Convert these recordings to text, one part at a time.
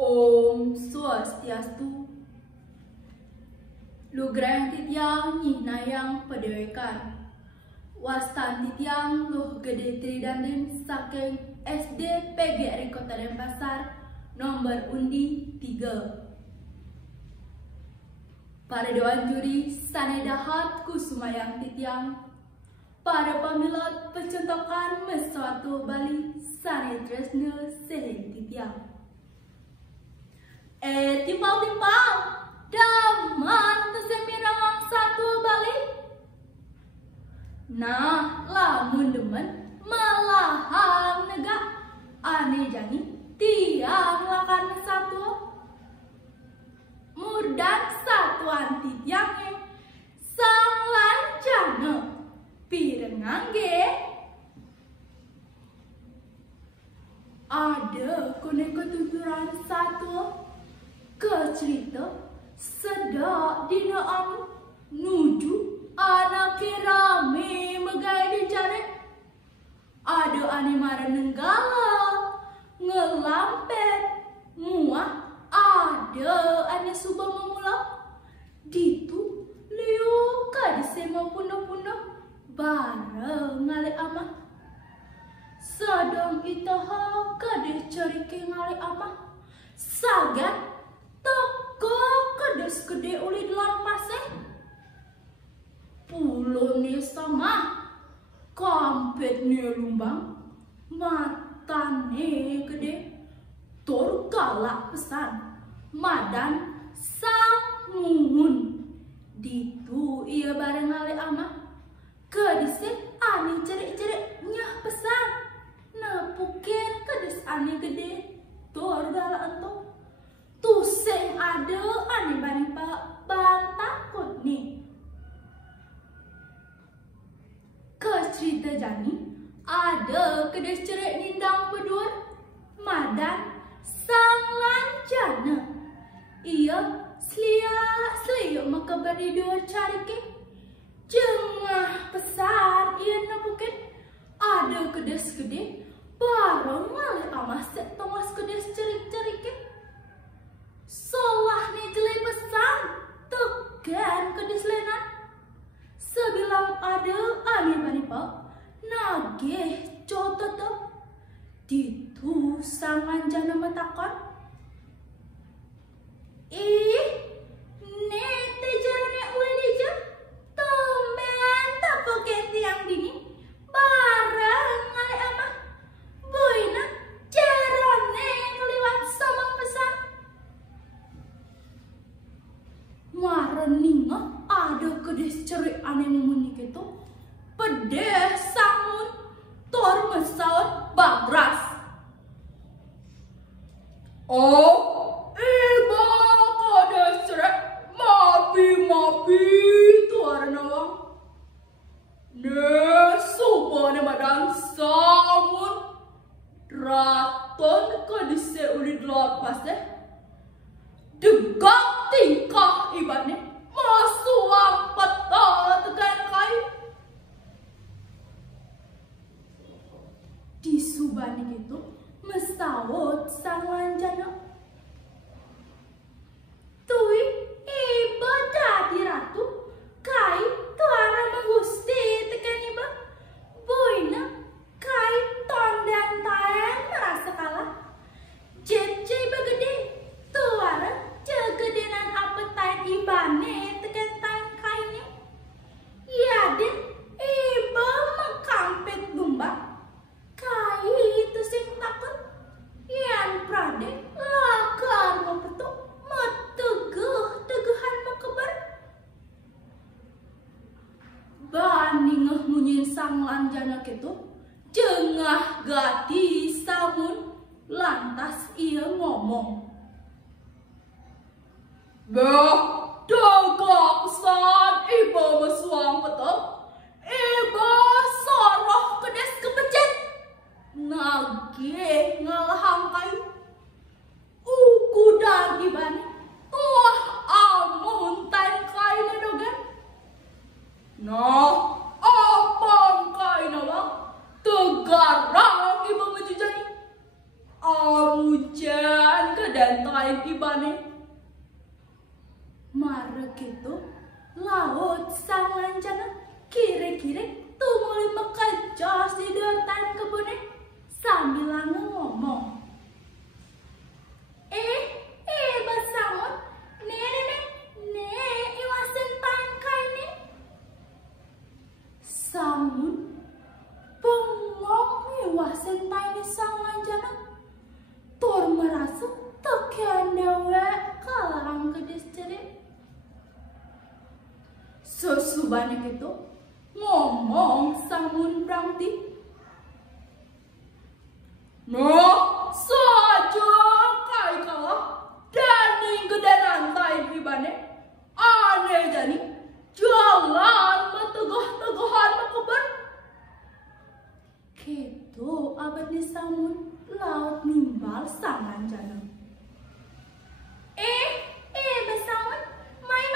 Om Swastiastu. Lugrang titiang nyihnayang padewekan. Wastan titiang luh gede tridandin saking SD PGRI Kota Denpasar nomor undi 3. Para dewan juri sanedahat kusumayang titiang. Para pamilot pencontokan mesuatu Bali sanetresne seheng titiang. Timpal-timpal, daman tesemirang satu Bali. Nah, lamun demen malahang negak ane jani tiang lakan satu. Murdan satuan titiangnya sang lancana pirengangge. Ada kone ketuturan satu kecerita sedak dina anu nuju anak rame megai dicari. Ada ane mara nenggala ngelampet muah. Ada ane suba memula ditu liu kadisema puno-puno bareng ngale amah. Sadang itaha kadeh cari ke ngale amah. Sagan toko kades gede uli delan paseh. Pulone sama kampetnya lumbang, matane gede. Tor galak pesan madan sang muhun. Ditu ia bareng ngale amah. Kedise ani cerik-cerik nyah pesan. Nepukin kedes ani gede. Tor galak entok. Tuseng ada ane bani pak bantakut nih. Kecerita jani ada kedes cerik nindang pedur madan sang lancana. Ia selia maka beridur cari ke jengah pesan ia napukin ada kedes gede bareng ngale amah setongas kedes cerik-cerik ke. Solah nih jeli pesan tekan kedes lenan. Sebilang ada ane bani pak nageh cototo. Ditu sang anjana metakon. Nete jarane uli dija. Tumben tapoken tiang dini. Bareng ngale amah. Boina jarane ngeliwat samang pesan. Mareninga ada kedes cerik ane memunik itu. Pedeh sangun tor mesaut bagras. Oh, iba kedes cerik mapi tuar nawang. Ne subane madan sangun raton kedise uli delot pas deh. Degak tingkah ibane masuang peta tekan kai. Di subani gitu mesawut sang lancana. Tui iba dadi ratu kai tuara mengusti tekan iba. Boina kai tondan taeng merasa kalah. Jece iba gede tuara cegedenan apetain ibane tekan taeng kainnya. Yadin iba mengkampet lumba. Kai itu sing takut. Yan prade lakar mempetuk teguhan mekebar. Bani ngehmunyin sang lanjana ketu. Jengah gati samun. Lantas ia ngomong. Bah, dagak pesan iba mesuang petuk. Iba soroh kedes kepecet. Nageh ngalahang kayu. Uku dagi bani. Wah amun tain kayu ledogan. Nah, apang kayu nawang. Tegarang iba majujani. Amujan kedantain ibane. Marek itu laut sang lancana kira-kira tumuli makajos di dortan kebune sambil ngomong. Basangon, ne, iwasan pangkai ne. Samun, bengong iwasan pangkai sang lancana. Tor merasa tekan dewe kalarang kedis cerit. Sesubane itu ngomong samun prangti. No, saja kai kalah daning kedanantai ibane. Aneh jani jalan metegoh-tegohan mekeber. Keto abad ni samun laut nimbal sangan jana. Besamun, mai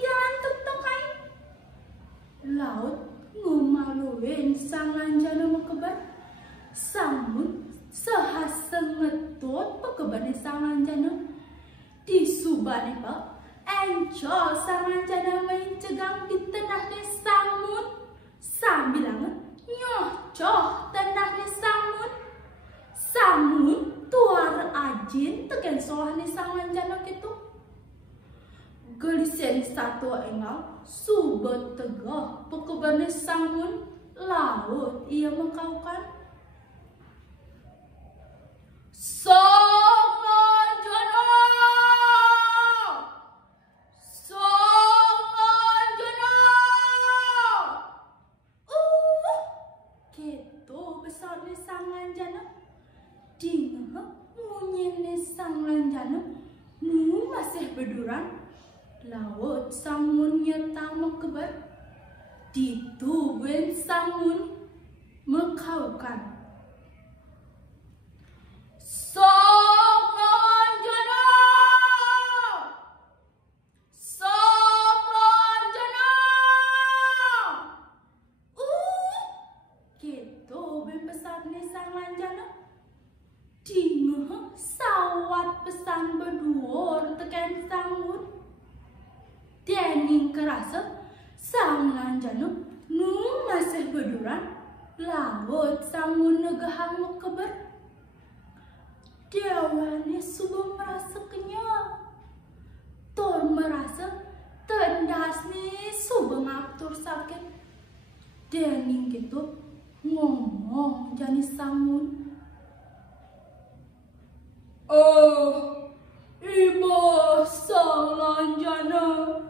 jalan tuk-tukai. Laut ngumaluin sangan jana mekeber. Samun sehasa ngetot pekebane sangan jana. Di subane pak, encol sangan jana main cegang di tengah de samun. Sambil nyocoh tengah de samun. Samun tuar ajin teken solah ni sangan jana gitu. Gelisen satu engal subet tegah pekebane samun laut ia mengkaukan. Sangan jana, gitu besar ni sangan jana. Dingah munyin ni sangan jana, nu masih berduran. Laut samun nyata mekeber, dituben samun mekaukan. Sangan jana, gitu besar ni sangan jana. Dingah sawat pesan berduor tekan samun. Dening kerasa sangan jana nu masih berduran. Laut samun negahang mekeber. Dewane subuh merasa kenyal. Tor merasa tendas nih subuh ngatur sakit. Dening gitu ngomong jani samun. Ibu sang lanjana.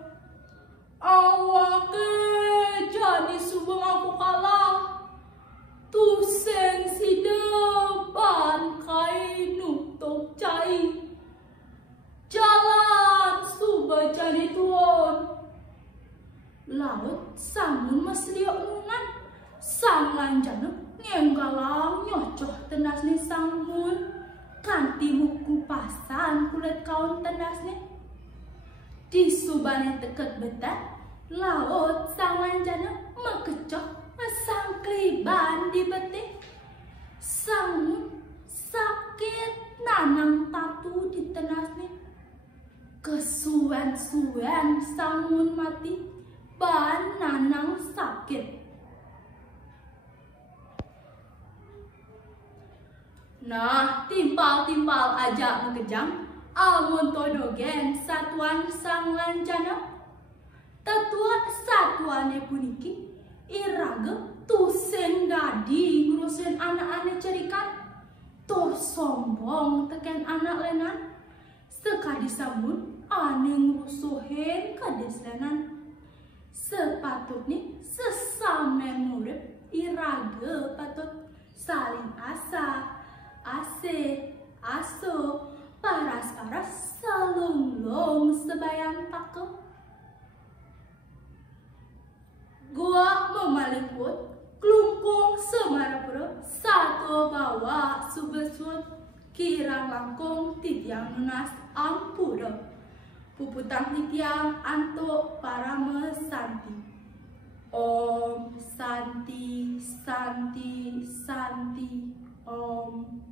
Awake jani subuh aku kalah. Tusen si depan kai nutup cai. Jalan subah jani tuon. Laut samun masliok nungan. Sang lanjana ngenggalau nyocoh tenas ni samun. Kanti muku pasan kulit kaun tenas ni. Di subane teket betat. Laut sang lanjana mekecoh. Sang kliban di betik. Samun sakit nanang tatu di tenas ni. Kesuwen-suwen samun mati. Ban nanang sakit. Nah, timpal-timpal aja mengejang. Amun todogen satuan sang lanjana. Tetua satuane puniki. Iraga tusen dadi ngurusin anak-anak cerikan. Tor sombong teken anak lenan. Sekadi samun ane ngurusuhin kades lenan. Sepatutnya sesame murid iraga patut saling asa. Aso, paras-paras salunglong sebayang pakem. Gua memaliput, kelungkung semarapura, satu bawa subesut, kirang langkung titiang nunas ampura. Puputang titiang antuk para mesanti. Om Santi, Santi, Santi, Om.